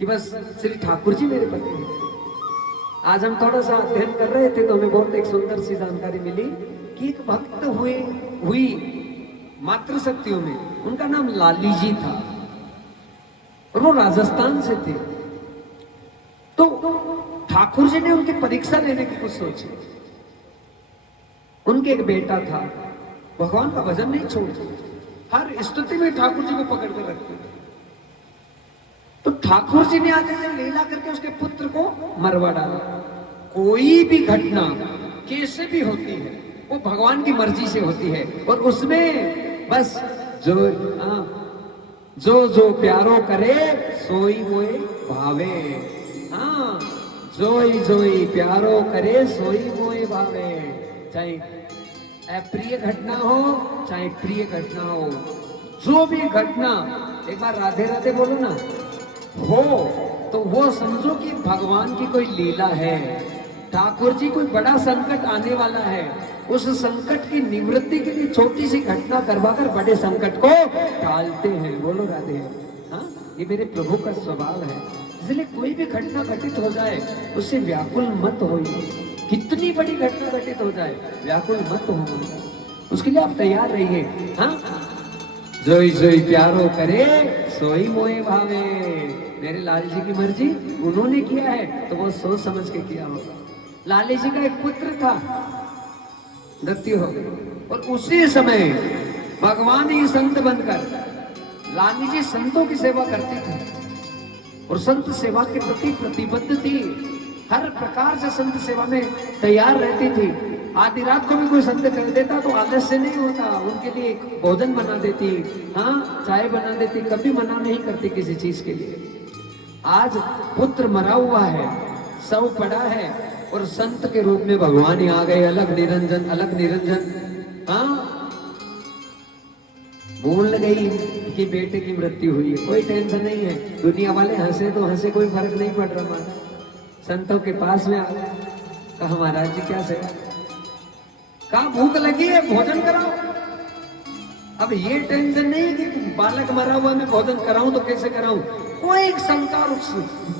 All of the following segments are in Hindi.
कि बस श्री ठाकुर जी मेरे पति हैं। आज हम थोड़ा सा अध्ययन कर रहे थे तो हमें बहुत एक सुंदर सी जानकारी मिली कि एक भक्त हुई मातृशक्तियों में, उनका नाम लाली जी था और वो राजस्थान से थे। तो ठाकुर जी ने उनकी परीक्षा लेने की कुछ सोची। उनके एक बेटा था, भगवान का भजन नहीं छोड़ते, हर स्तुति में ठाकुर जी को पकड़ कर रखते थे। तो ठाकुर जी ने आज ऐसे लीला करके उसके पुत्र को मरवा डाला। कोई भी घटना कैसे भी होती है वो भगवान की मर्जी से होती है और उसमें बस जो जो प्यारो करे सोई मोए भावे। हाँ, जोई जोई प्यारो करे सोई मोए भावे। चाहे अप्रिय घटना हो चाहे प्रिय घटना हो, जो भी घटना, एक बार राधे राधे बोलो ना, हो तो वो समझो कि भगवान की कोई लीला है। ठाकुर जी कोई बड़ा संकट आने वाला है, उस संकट की निवृत्ति के लिए छोटी सी घटना करवाकर बड़े संकट को टालते हैं। बोलो राधे। हाँ, ये मेरे प्रभु का स्वभाव है। इसलिए कोई भी घटना घटित हो जाए उससे व्याकुल मत होइए। कितनी बड़ी घटना घटित हो जाए व्याकुल मत हो, उसके लिए आप तैयार रहिए। हाँ, जोई जोई प्यारो करे सोई मोए भावे। मेरे लाल जी की मर्जी उन्होंने किया है तो वो सोच समझ के किया होगा। लाली जी का एक पुत्र था, मृत्यु हो गई और उसी समय भगवान ही संत बनकर, लाली जी संतों की सेवा करती थी और संत सेवा के प्रति प्रतिबद्ध थी। हर प्रकार से संत सेवा में तैयार रहती थी। आधी रात को भी कोई संत कर देता तो आलस्य नहीं होता, उनके लिए भोजन बना देती, हाँ चाय बना देती, कभी मना नहीं करती किसी चीज के लिए। आज पुत्र मरा हुआ है, शव पड़ा है और संत के रूप में भगवान ही आ गए। अलग निरंजन, अलग निरंजन। हाँ, भूल गई कि बेटे की मृत्यु हुई है, कोई टेंशन नहीं है। दुनिया वाले हंसे तो हंसे, कोई फर्क नहीं पड़ रहा। हमारा संतों के पास में आ गया, कहा महाराज जी क्या सेवा, कहा भूख लगी है भोजन कराओ। अब ये टेंशन नहीं कि बालक मरा हुआ मैं भोजन कराऊं तो कैसे कराऊं, कोई शंका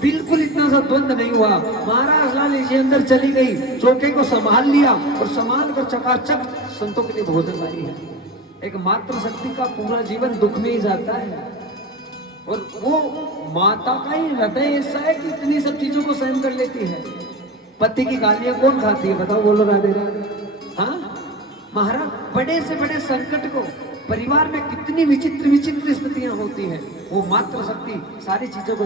बिल्कुल इतना सा द्वंद नहीं हुआ। महाराज लाली जी अंदर चली गई, चौके को संभाल लिया और संभाल कर चकाचक संतों के लिए भोजन लाई है। एक मातृशक्ति का पूरा जीवन दुख में ही जाता है और वो माता का ही हृदय ऐसा है कि इतनी सब चीजों को सहन कर लेती है। पति की गालियां कौन खाती है बताओ, बोलो राधे राधे। हाँ महाराज, बड़े से बड़े संकट को, परिवार में कितनी विचित्र विचित्र स्थितियां होती हैं, वो मातृशक्ति सारी चीजों को